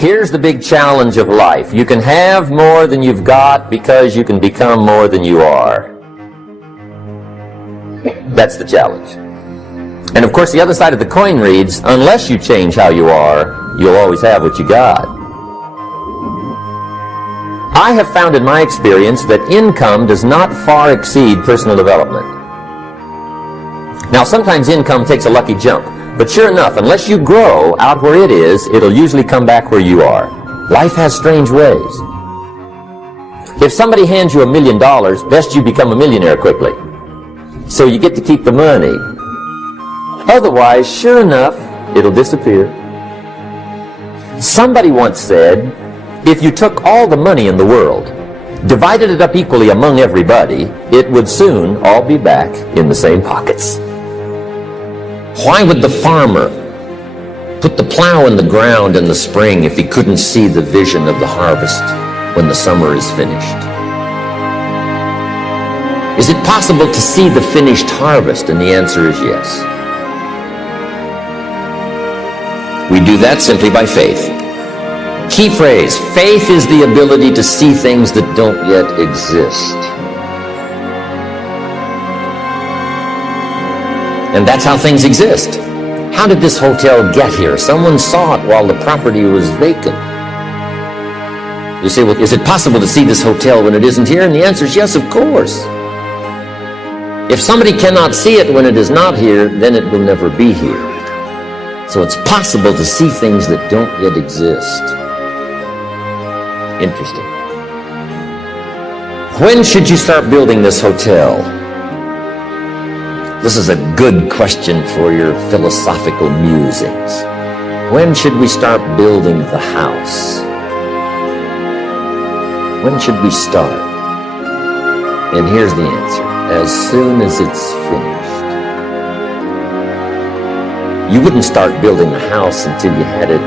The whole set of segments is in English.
Here's the big challenge of life. You can have more than you've got because you can become more than you are. That's the challenge. And of course, the other side of the coin reads, unless you change how you are, you'll always have what you got. I have found in my experience that income does not far exceed personal development. Now, sometimes income takes a lucky jump. But sure enough, unless you grow out where it is, it'll usually come back where you are. Life has strange ways. If somebody hands you $1 million, best you become a millionaire quickly, so you get to keep the money. Otherwise, sure enough, it'll disappear. Somebody once said, if you took all the money in the world, divided it up equally among everybody, it would soon all be back in the same pockets. Why would the farmer put the plow in the ground in the spring if he couldn't see the vision of the harvest when the summer is finished? Is it possible to see the finished harvest? And the answer is yes. We do that simply by faith. Key phrase, faith is the ability to see things that don't yet exist. And that's how things exist. How did this hotel get here? Someone saw it while the property was vacant. You say, well, is it possible to see this hotel when it isn't here? And the answer is yes, of course. If somebody cannot see it when it is not here, then it will never be here. So it's possible to see things that don't yet exist. Interesting. When should you start building this hotel? This is a good question for your philosophical musings. When should we start building the house? When should we start? And here's the answer. As soon as it's finished. You wouldn't start building the house until you had it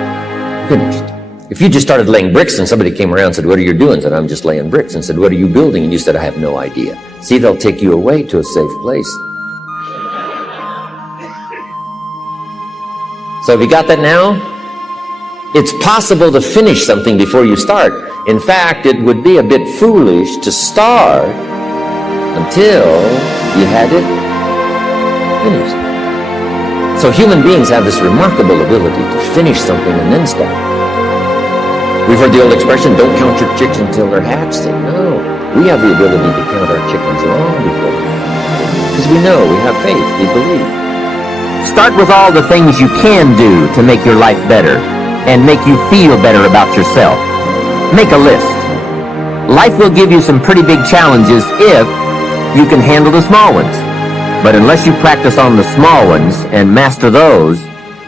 finished. If you just started laying bricks and somebody came around and said, what are you doing? I said, I'm just laying bricks. And said, what are you building? And you said, I have no idea. See, they'll take you away to a safe place. So have you got that now? It's possible to finish something before you start. In fact, it would be a bit foolish to start until you had it finished. So human beings have this remarkable ability to finish something and then start. We've heard the old expression, don't count your chicks until they're hatched. No, we have the ability to count our chickens long before they're hatched. Because we know, we have faith, we believe. Start with all the things you can do to make your life better and make you feel better about yourself. Make a list. Life will give you some pretty big challenges if you can handle the small ones. But unless you practice on the small ones and master those,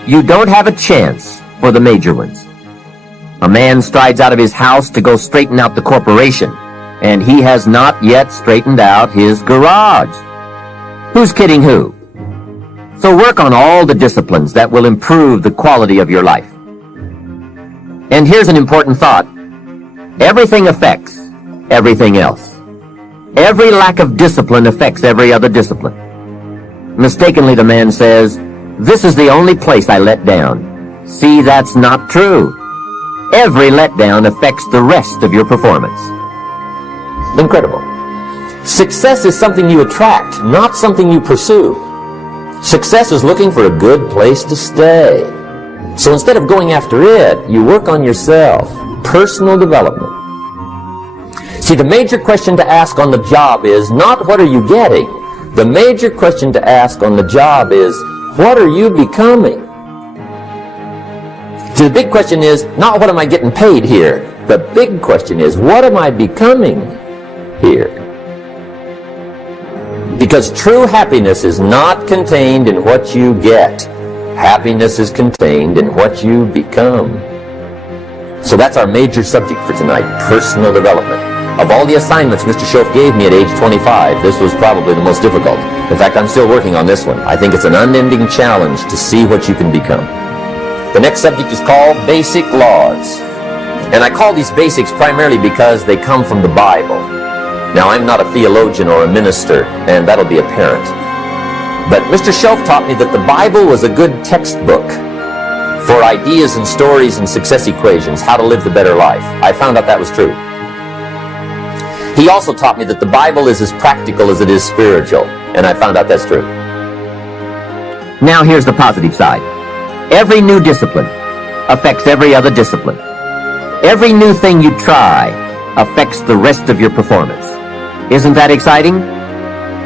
you don't have a chance for the major ones. A man strides out of his house to go straighten out the corporation, and he has not yet straightened out his garage. Who's kidding who? So work on all the disciplines that will improve the quality of your life. And here's an important thought. Everything affects everything else. Every lack of discipline affects every other discipline. Mistakenly, the man says, this is the only place I let down. See, that's not true. Every letdown affects the rest of your performance. Incredible. Success is something you attract, not something you pursue. Success is looking for a good place to stay. So instead of going after it, you work on yourself. Personal development. See, the major question to ask on the job is not what are you getting? The major question to ask on the job is what are you becoming? See, the big question is not what am I getting paid here? The big question is what am I becoming here? Because true happiness is not contained in what you get. Happiness is contained in what you become. So that's our major subject for tonight, personal development. Of all the assignments Mr. Schoaf gave me at age 25, this was probably the most difficult. In fact, I'm still working on this one. I think it's an unending challenge to see what you can become. The next subject is called Basic Laws. And I call these basics primarily because they come from the Bible. Now, I'm not a theologian or a minister, and that'll be apparent. But Mr. Schoaf taught me that the Bible was a good textbook for ideas and stories and success equations, how to live the better life. I found out that was true. He also taught me that the Bible is as practical as it is spiritual, and I found out that's true. Now here's the positive side. Every new discipline affects every other discipline. Every new thing you try affects the rest of your performance. Isn't that exciting?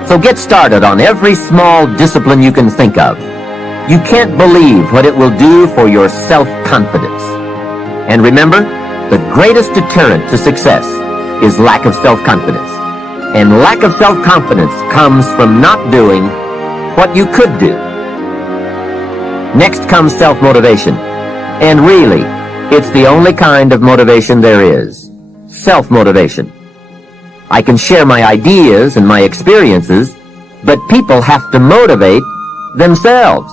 So get started on every small discipline you can think of. You can't believe what it will do for your self-confidence. And remember, the greatest deterrent to success is lack of self-confidence. And lack of self-confidence comes from not doing what you could do. Next comes self-motivation. And really, it's the only kind of motivation there is. Self-motivation. I can share my ideas and my experiences, but people have to motivate themselves.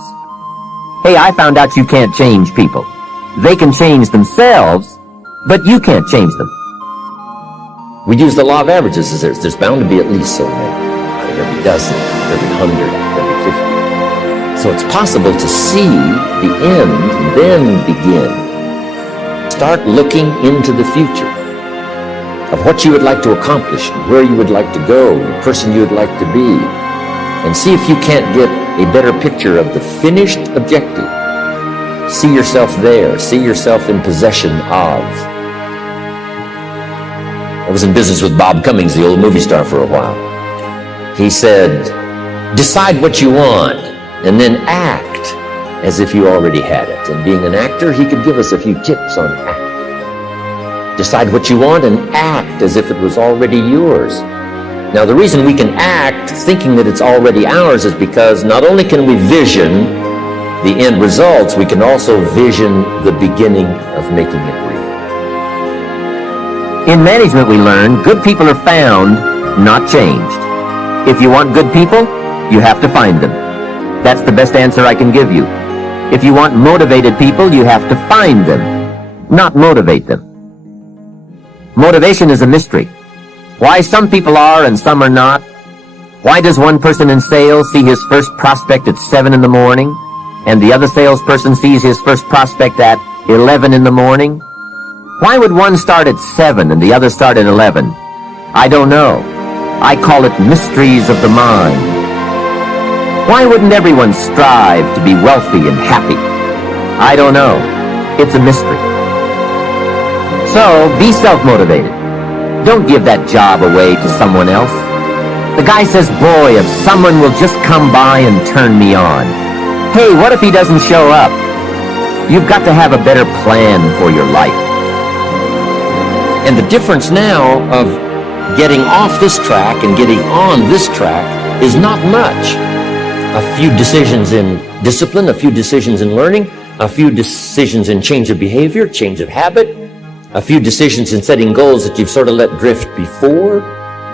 Hey, I found out you can't change people. They can change themselves, but you can't change them. We use the law of averages. There's bound to be at least so many. Out of every dozen, every 100, every 50. So it's possible to see the end and then begin. Start looking into the future of what you would like to accomplish, where you would like to go, the person you would like to be, and see if you can't get a better picture of the finished objective. See yourself there. See yourself in possession of. I was in business with Bob Cummings, the old movie star, for a while. He said, decide what you want and then act as if you already had it. And being an actor, he could give us a few tips on acting. Decide what you want and act as if it was already yours. Now, the reason we can act thinking that it's already ours is because not only can we vision the end results, we can also vision the beginning of making it real. In management, we learn good people are found, not changed. If you want good people, you have to find them. That's the best answer I can give you. If you want motivated people, you have to find them, not motivate them. Motivation is a mystery. Why some people are and some are not. Why does one person in sales see his first prospect at 7 in the morning and the other salesperson sees his first prospect at 11 in the morning? Why would one start at 7 and the other start at 11? I don't know. I call it mysteries of the mind. Why wouldn't everyone strive to be wealthy and happy? I don't know. It's a mystery. So, be self-motivated. Don't give that job away to someone else. The guy says, boy, if someone will just come by and turn me on. Hey, what if he doesn't show up? You've got to have a better plan for your life. And the difference now of getting off this track and getting on this track is not much. A few decisions in discipline, a few decisions in learning, a few decisions in change of behavior, change of habit, a few decisions in setting goals that you've sort of let drift before.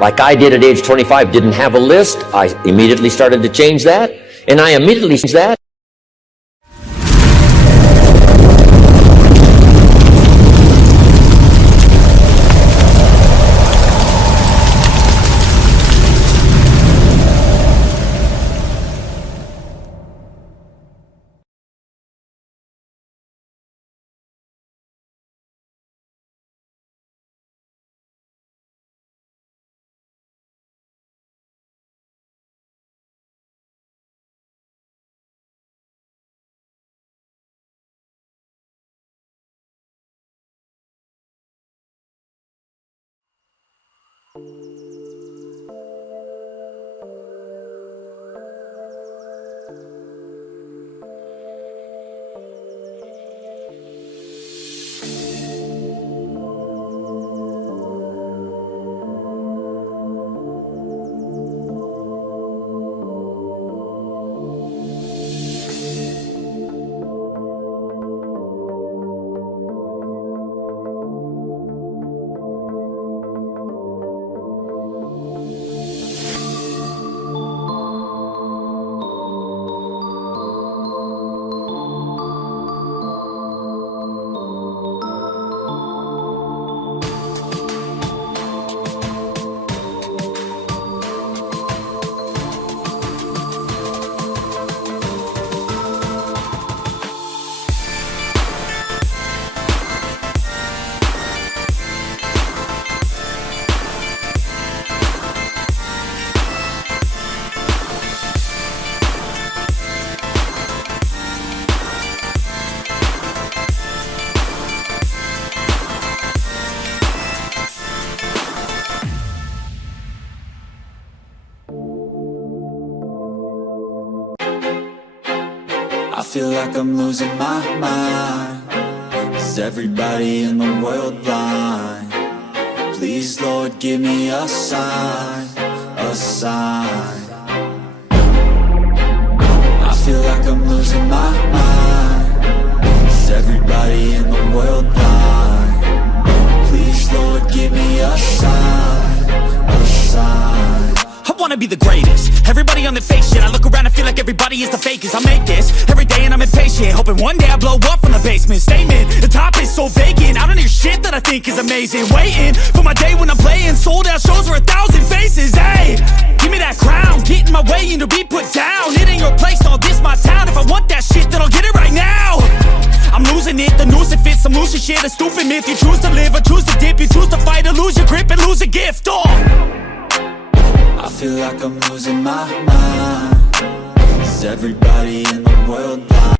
Like I did at age 25, didn't have a list. I immediately started to change that, and I immediately changed that. I feel like I'm losing my mind. Is everybody in the world blind? Please, Lord, give me a sign, a sign. I feel like I'm losing my mind. Is everybody in the world blind? Please, Lord, give me a sign, a sign. I wanna be the greatest. Everybody on the fake shit. I look around and feel like everybody is the fakest. I make this every day and I'm impatient, hoping one day I blow up from the basement. Statement, the top is so vacant. I don't hear shit that I think is amazing. Waiting for my day when I'm playing sold out shows for 1,000 faces. Hey, give me that crown, get in my way and to be put down. It ain't your place, all this my town. If I want that shit, then I'll get it right now. I'm losing it, the noose it fits. I'm losing shit, a stupid myth. You choose to live or choose to dip. You choose to fight or lose your grip and lose a gift. Oh, I feel like I'm losing my mind. Is everybody in the world blind?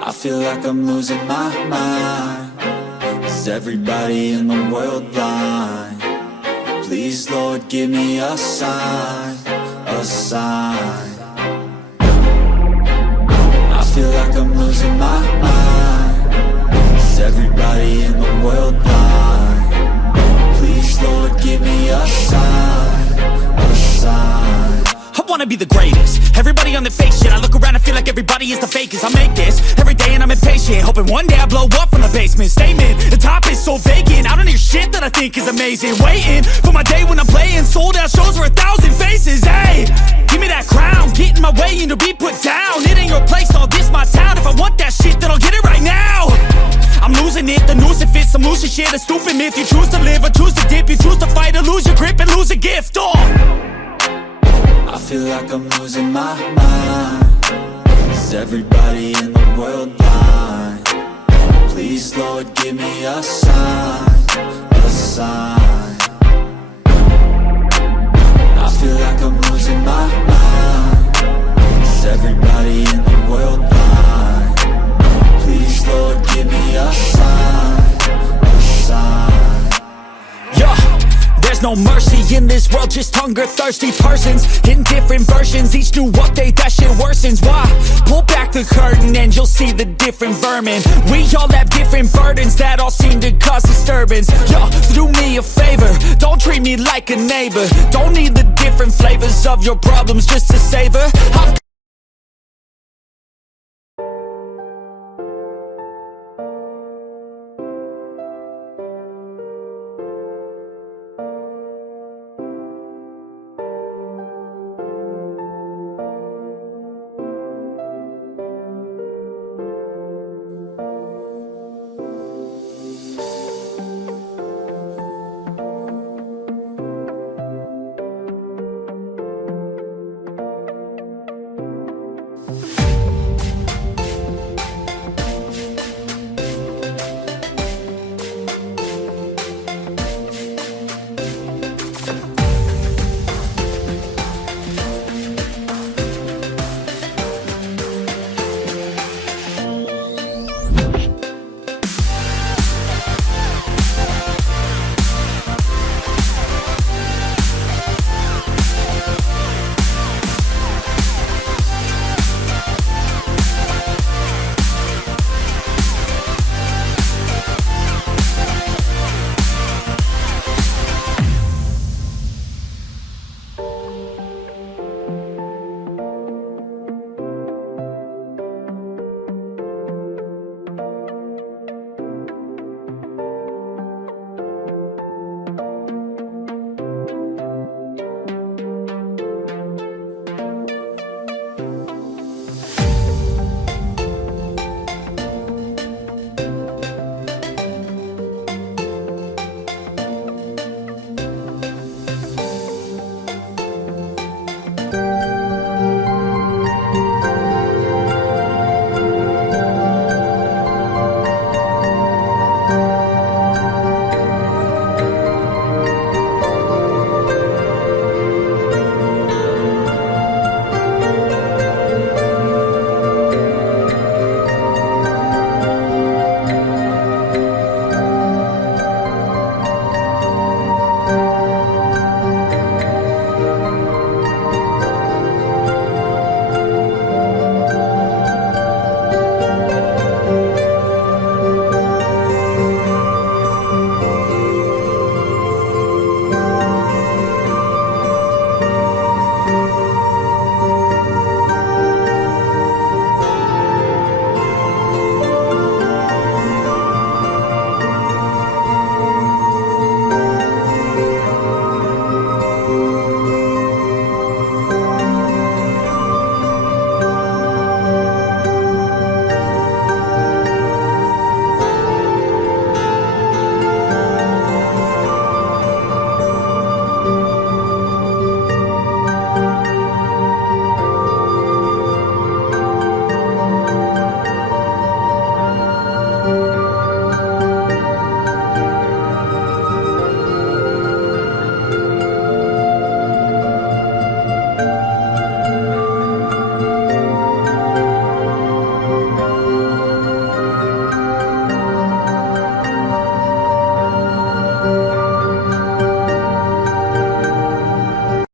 I feel like I'm losing my mind. Is everybody in the world blind? Please, Lord, give me a sign, a sign. I feel like I'm losing my mind. Is everybody in the world blind? Please, Lord, give me a sign, a sign. I wanna be the greatest. Everybody on the fake shit. I look around and feel like everybody is the fakest. I make this every day and I'm impatient, hoping one day I blow up from the basement. Statement, the top is so vacant. I don't hear shit that I think is amazing. Waiting for my day when I'm playing sold out shows for 1,000 faces. Hey, give me that crown, get in my way and to be put down. It ain't your place, all this my town. If I want that shit, then I'll get it right now. I'm losing it, the noose it fits. I'm losing shit, a stupid myth. You choose to live or choose to dip. You choose to fight or lose your grip and lose a gift. Oh, I feel like I'm losing my mind. Is everybody in the world blind? Please, Lord, give me a sign, a sign. I feel like I'm losing my mind. Is everybody in the world blind? Please, Lord, give me a sign, a sign. yeah. There's no mercy in this world, just hunger-thirsty persons in different versions. Each new update, that shit worsens. Why? Pull back the curtain and you'll see the different vermin. We all have different burdens that all seem to cause disturbance. Yo, so do me a favor, don't treat me like a neighbor. Don't need the different flavors of your problems just to savor.